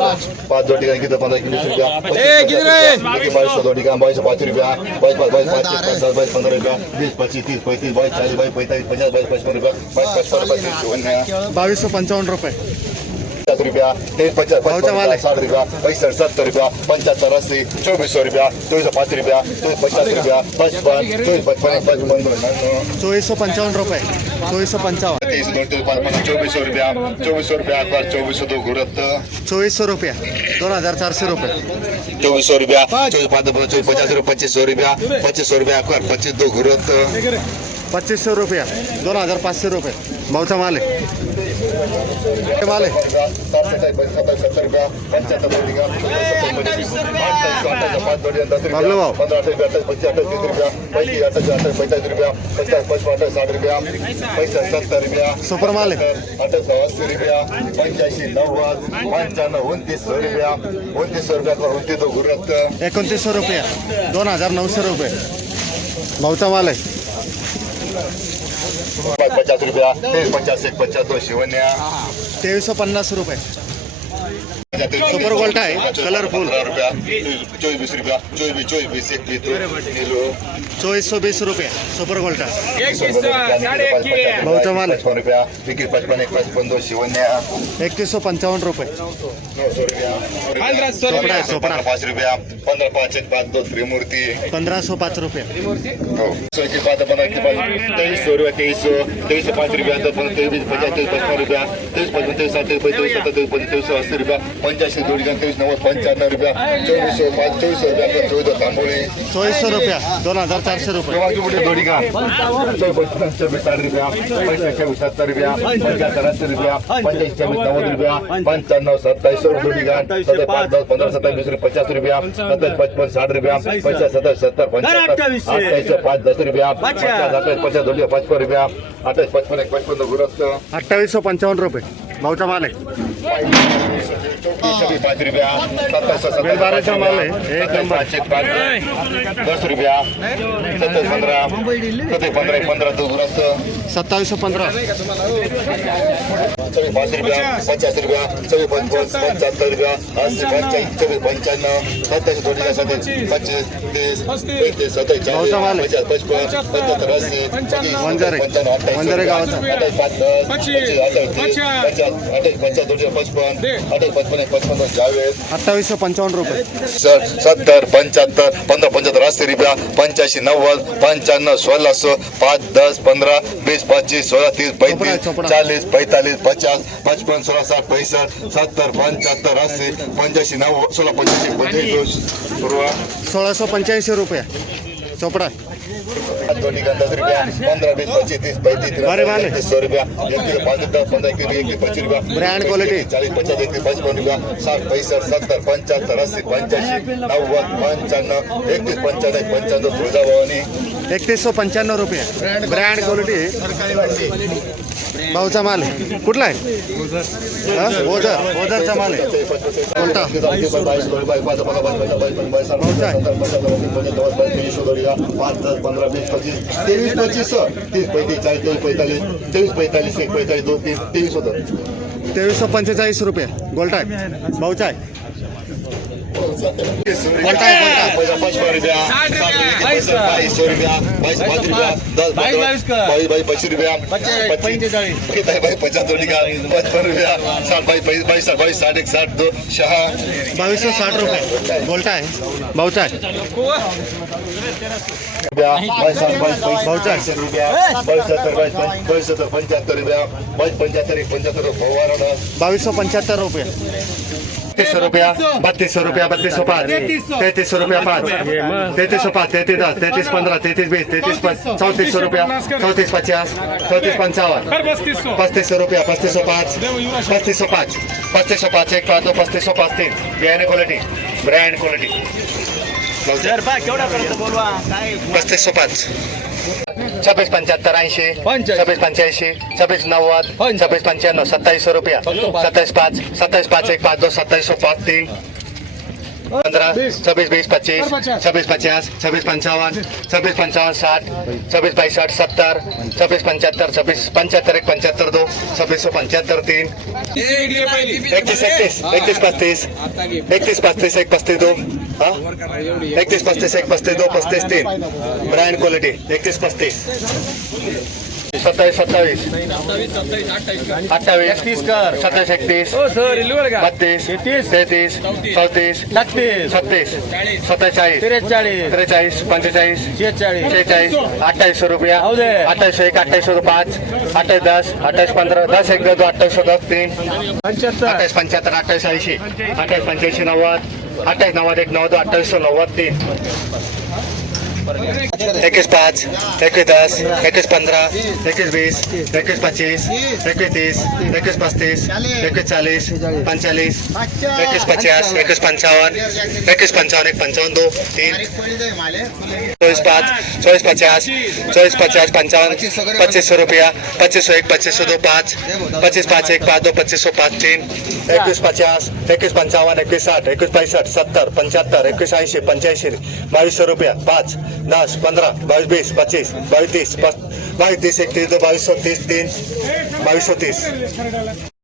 पाँच दो टीका कितना 15 किलो रुपया 22 दो टीका 22 5 रुपया 22 5 10 22 15 रुपया 20 25 30 35 22 40 22 45 50 22 55 रुपया 2255 रुपये 50 रुपया 23 50 60 रुपया 65 70 रुपया 75 80 2400 रुपया 2405 रुपया 50 रुपया 55 2455 रुपये 2455 2400 रुपया 2400 दो गुरत 2400 रुपया 2400 रुपये 2400 रुपया 50 2500 रुपया 2500 रुपया 25 दो गुरत 2500 रुपया 2500 रुपये भाऊचा माल आहे माल आहे 70 रुपया 75 रुपया बाबलू भाऊ 15 रुपया 25 रुपया 45 रुपया 50 55 60 रुपया 70 रुपया सुपर माल आहे 80 रुपया 85 90 95 2900 रुपया 2900 रुपया 29 दो गुरत 2900 रुपया 2900 रुपये भाऊचा माल आहे 50 रुपया 50 52 शिवन्या 2350 रुपये सुपर गोल्ड आहे कलरफुल 15 रुपया 24 रुपया 24 2420 रुपये सुपर गोल्ड आहे 21 भाऊचा माल आहे 55 रुपया 55 52 शिवन्या 3155 रुपये 900 रुपया चोपडा आहे चोपडा 5 रुपया 15 5 5 2 त्रिमूर्ती 1505 रुपये हो 2300 रुपया 2305 रुपया 23 55 रुपया 23 55 60 23 रुपया 85 दोडी 23 90 95 रुपया 2400 रुपया 14 तांबोळी 2400 रुपया 2400 रुपये दोडी का 24 60 रुपया 75 70 रुपया 75 80 रुपया 85 90 रुपया 95 27 दोडी का 5 10 15 27 50 रुपया 27 55 60 रुपया 50 70 70 25 5 10 रुपया 50 दोडी 55 रुपया 28 55 55 गुरस्त 2855 रुपये भाऊचा माल आहे 5 रुपया 27 बेलबाराचा माल आहे एक नंबर 10 रुपया 17 15 15 दो गुरस्त 2715 5 रुपया 50 रुपया 54 75 रुपया 80 25 55 27 दोडी 25 30 35 27 भाऊचा माल आहे 50 55 75 वंजारे वंजारे गावाचा 2855 रुपये 70 75 15 75 80 रुपया 85 90 95 1600 5 10 15 20 25 16 30 35 40 45 50 55 16 60 65 70 75 80 85 90 16 85 25 रुपया 1685 रुपये चोपडा 10 रुपया 15 20 25 30 35 बरे वाले 100 रुपया 1 किलो 5 रुपया 15 किलो 1 किलो 25 रुपया ब्रँड क्वालिटी 40 50 1 55 रुपया 60 65 70 75 80 85 90 95 31 95 95 तुळजाभवानी 3195 रुपये ब्रँड क्वालिटी भाऊचा माल आहे कुठला आहे ओझरचा माल आहे कोणता तेवीस 25 30 35 40 23 45 45 2 23 होतं 2345 रुपये गोल्टा आहे भाऊचा आहे कोणता आहे 55 रुपया 2200 रुपया 22 रुपया 10 22 रुपया 45 रुपया 55 रुपया 22 60 2 शहा 2260 रुपये गोल्टा आहे भाऊचा आहे भाऊचा 75 रुपया 75 रुपया 75 2275 रुपये 3200 रुपया 3200 रुपया 3205 3300 रुपया 5 3305 33 10 33 15 33 20 33 3400 रुपया 34 50 34 55 3500 रुपया 3505 3505 एक 5 3505 3 ब्रँड क्वालिटी 3505 26 75 80 26 85 26 90 26 95 2700 रुपया 27 5 27 5 1 5 2 2705 3 15 26 20 25 26 50 26 55 26 55 60 26 65 70 26 75 26 75 1 75 2 26 75 3 31 31 31 35 31 35 1 35 2 हा 31 35 1 35 2 35 3 ब्रँड क्वालिटी 31 35 27 28 28 30 कर 27 31 32 33 34 36 37 43 45 46 2800 रुपया 2800 1 2800 5 28 10 28 15 10 1 2 2810 3 28 75 28 80 28 85 90 28 90 1 9 2890 3 21 5 21 10 21 15 21 20 21 25 21 30 21 35 21 40 45 21 50 21 55 21 55 1 55 2 3 24 5 24 50 24 50 55 2500 रुपया 2500 1 2500 2 5 25 5 1 5 2 2500 5 3 21 50 21 55 21 60 21 65 70 75 21 80 85 2200 रुपया 5 10 15 22 20 25 22 30 22 30 1 30 2 2230 3 2230